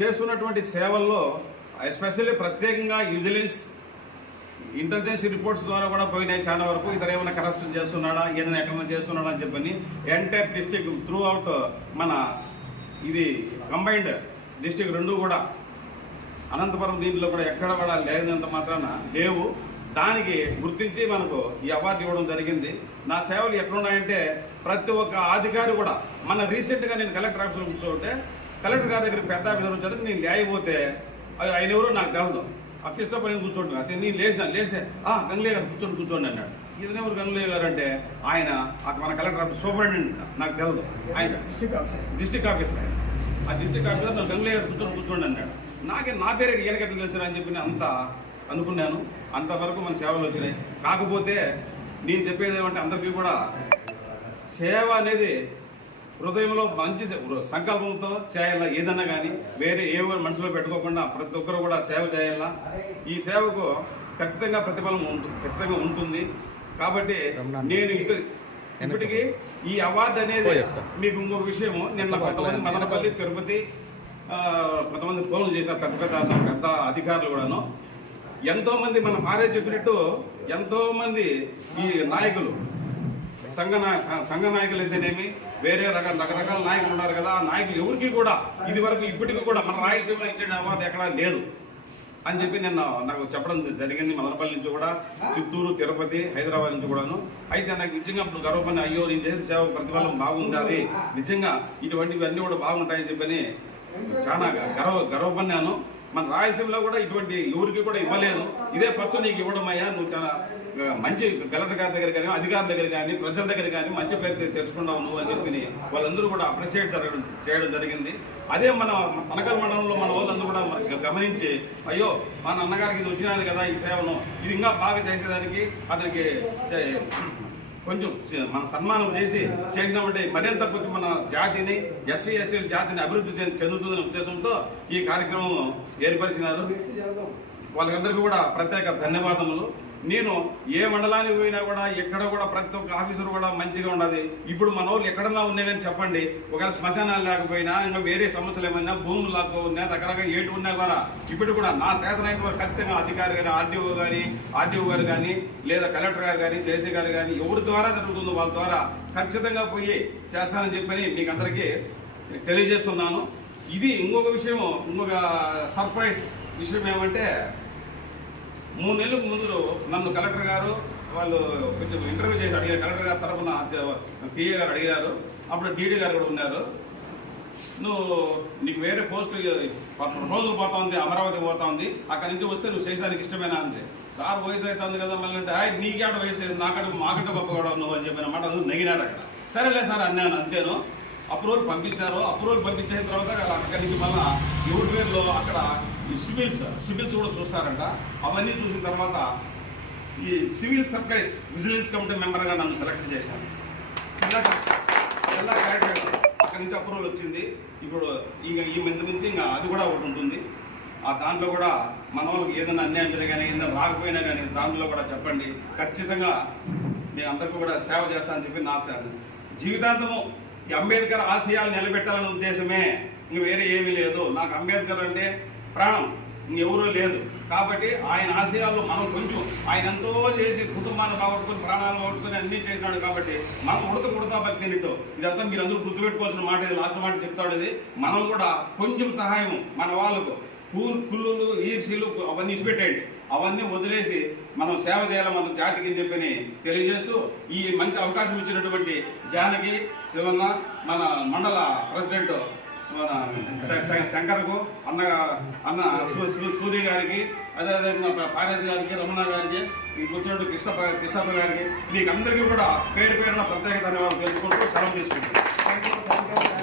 చేస్తున్నటువంటి సేవల్లో ఎస్పెషల్లీ ప్రత్యేకంగా విజిలెన్స్ ఇంటెలిజెన్స్ రిపోర్ట్స్ ద్వారా కూడా పోయినాయి చాలా వరకు. ఇతర ఏమైనా కరప్షన్ చేస్తున్నాడా, ఏదైనా ఎక్కడ చేస్తున్నాడా అని చెప్పని ఎంటైర్ డిస్టిక్ త్రూ అవుట్ మన ఇది కంబైన్డ్ డిస్టిక్ రెండు కూడా అనంతపురం దీంట్లో కూడా ఎక్కడ కూడా లేనంత మాత్రాన లేవు. దానికి గుర్తించి మనకు ఈ అవార్డు ఇవ్వడం జరిగింది. నా సేవలు ఎట్లున్నాయంటే ప్రతి ఒక్క అధికారి కూడా మన రీసెంట్గా నేను కలెక్టర్ ఆఫీస్లో కూర్చోంటే కలెక్టర్ గారి దగ్గరికి పెద్ద ఆఫీసర్ వచ్చారు. నేను లేకపోతే ఆయన ఎవరో నాకు తెలదు. అక్కిష్టపడి కూర్చోండి. అయితే నేను లేసే గంగులే గారు కూర్చోండి అన్నాడు. ఇదనెవరు గంగులే గారు అంటే ఆయన మన కలెక్టర్ ఆఫీస్ సూపరింటెండెంట్, నాకు తెలదు. ఆయన డిస్టిక్ ఆఫీసర్. ఆ డిస్టిక్ ఆఫీసర్ నాకు గంగులే గారు కూర్చోండి అన్నాడు. నా పేరు ఈయనకెట్లా తెలిసిన అని చెప్పి అంత అనుకున్నాను. అంతవరకు మన సేవలు వచ్చినాయి. కాకపోతే నేను చెప్పేది ఏమంటే అందరికీ కూడా సేవ అనేది హృదయంలో మంచి సంకల్పంతో చేయాలా. ఏదన్నా కానీ వేరే ఏ మనసులో పెట్టుకోకుండా ప్రతి ఒక్కరు కూడా సేవ చేయాలా. ఈ సేవకు ఖచ్చితంగా ప్రతిఫలం ఖచ్చితంగా ఉంటుంది. కాబట్టి నేను ఇప్పటికీ ఈ అవార్డు అనేది మీకు ఇంకొక విషయము, నిన్న కొంతమంది మదనపల్లి, తిరుపతి కొంతమంది ఫోన్లు చేశారు, పెద్ద అధికారులు కూడాను. ఎంతోమంది మన భార్య చెప్పినట్టు ఎంతోమంది ఈ నాయకులు సంఘ నాయకులు అయితేనేమి వేరే రకరకాల నాయకులు ఉన్నారు కదా. ఆ నాయకులు ఎవరికి కూడా ఇది వరకు ఇప్పటికీ కూడా మన రాయలసీమలో ఇచ్చే అవార్డు ఎక్కడా లేదు అని చెప్పి నిన్న నాకు చెప్పడం జరిగింది. మదనపల్లి నుంచి కూడా, చిత్తూరు, తిరుపతి, హైదరాబాద్ నుంచి కూడాను. అయితే నాకు నిజంగా ఇప్పుడు గర్వపడి అయ్యో నేను చేసిన సేవ ప్రతిఫలం బాగుంది, అది నిజంగా ఇటువంటివన్నీ కూడా బాగుంటాయని చెప్పని చాలా గర్వపడినాను. మన రాయలసీమలో కూడా ఇటువంటి ఎవరికి కూడా ఇవ్వలేదు. ఇదే ఫస్ట్ నీకు ఇవ్వడం అయ్యా, నువ్వు చాలా మంచి కలెక్టర్ గారి దగ్గర కానీ, అధికారుల దగ్గర కానీ, ప్రజల దగ్గర కానీ మంచి పేరు తెచ్చుకున్నావు నువ్వు అని చెప్పి వాళ్ళందరూ కూడా అప్రిషియేట్ చేయడం జరిగింది. అదే మన తనకల్ మండలంలో మన వాళ్ళందరూ కూడా గమనించి అయ్యో మన అన్నగారికి ఇది వచ్చినది కదా ఈ సేవను, ఇది ఇంకా బాగా చేసేదానికి అతనికి కొంచెం మన సన్మానం చేసినామంటే మరింత కొంచెం మన జాతిని, ఎస్సీ ఎస్టీల జాతిని అభివృద్ధి చెందుతుందనే ఉద్దేశంతో ఈ కార్యక్రమం ఏర్పరిచినారు. వాళ్ళకందరికీ కూడా ప్రత్యేక ధన్యవాదములు. నేను ఏ మండలానికి పోయినా కూడా ఎక్కడ కూడా ప్రతి ఒక్క ఆఫీసర్ కూడా మంచిగా ఉండదు. ఇప్పుడు మన వాళ్ళు ఎక్కడన్నా ఉన్నాయి కానీ చెప్పండి, ఒకవేళ శ్మశానాలు లేకపోయినా ఇంకా వేరే సమస్యలు ఏమైనా భూములు లేకపోయినా రకరకాల ఏటు ఉన్నా కూడా ఇప్పుడు కూడా నా చేతనైన ఖచ్చితంగా అధికారి కానీ, ఆర్డీఓ గారు కానీ, లేదా కలెక్టర్ గారు కానీ, జేసీ గారు కానీ ఎవరి ద్వారా జరుగుతుందో వాళ్ళ ద్వారా ఖచ్చితంగా పోయి చేస్తానని చెప్పని మీకు అందరికీ తెలియజేస్తున్నాను. ఇది ఇంకొక విషయము, ఇంకొక సర్ప్రైజ్ విషయం ఏమంటే 3 నెలల ముందు నన్ను కలెక్టర్ గారు వాళ్ళు కొంచెం ఇంటర్వ్యూ చేసి అడిగారు. కలెక్టర్ గారి తరఫున పిఏ గారు అడిగారు. అప్పుడు డీడీ గారు కూడా ఉన్నారు. నీకు వేరే పోస్ట్ ప్రపోజల్ పోతా ఉంది, అమరావతి పోతా ఉంది, అక్కడి నుంచి వస్తే నువ్వు చేసానికి ఇష్టమేనా అంటే, సార్ వయసు అవుతుంది కదా మళ్ళీ అంటే నీకేడ వయసు నాకంటే మాకంటే గొప్ప కూడా నువ్వు అని చెప్పిన మాట అందరూ నెగినారు. అక్కడ సరేలే సార్ అన్నాను, అంతేను. అప్రూవల్ పంపించారు. అప్రూవల్ పంపించిన తర్వాత అక్కడి నుంచి మళ్ళీ ఎవరి పేరులో అక్కడ ఈ సివిల్స్ కూడా చూస్తారంట. అవన్నీ చూసిన తర్వాత ఈ సివిల్ సర్ప్రైజ్ విజిలెన్స్ కమిటీ మెంబర్గా నన్ను సెలెక్ట్ చేశాను. అక్కడి నుంచి అప్రూవల్ వచ్చింది. ఇప్పుడు ఈ మంత్ నుంచి ఇంకా అది కూడా ఒకటి ఉంటుంది. ఆ దాంట్లో కూడా మన వాళ్ళకి ఏదైనా అన్యాయం జరిగానే, ఏదైనా రాకపోయినా కానీ దాంట్లో కూడా చెప్పండి. ఖచ్చితంగా నేను అందరికీ కూడా సేవ చేస్తానని చెప్పి నా జీవితాంతము ఈ అంబేద్కర్ ఆశయాలు నిలబెట్టాలనే ఉద్దేశమే, ఇంక వేరే ఏమీ లేదు. నాకు అంబేద్కర్ అంటే ప్రాణం, ఇంకెవరూ లేదు. కాబట్టి ఆయన ఆశయాల్లో మనం కొంచెం ఆయన ఎంతో చేసి కుటుంబాన్ని కావట్టుకొని, ప్రాణాలు కావట్టుకొని అన్నీ చేసినాడు. కాబట్టి మనం ఉడతా బతికినట్టు ఇదంతా మీరు అందరూ గుర్తుపెట్టుకోవాల్సిన మాట. ఇది లాస్ట్ మాట చెప్తాడు. ఇది మనం కూడా కొంచెం సహాయం మన వాళ్ళకు కుళ్ళులు, ఈర్షీలు అవన్నీ ఇచ్చిపెట్టేయండి. అవన్నీ వదిలేసి మనం సేవ చేయాలి మన జాతికి అని చెప్పని తెలియజేస్తూ, ఈ మంచి అవకాశం ఇచ్చినటువంటి జానకి శివన్న, మన మండల ప్రెసిడెంట్ మన శంకర్కు, అన్న సూర్య గారికి, అదేవిధంగా పారేష్ గారికి, రమణ గారికి, వచ్చినట్టు కృష్ణప్ప గారికి, మీకు అందరికీ కూడా పేరున ప్రత్యేక ధన్యవాదాలు తెలుసుకుంటూ సెలవు తీసుకుంటాం.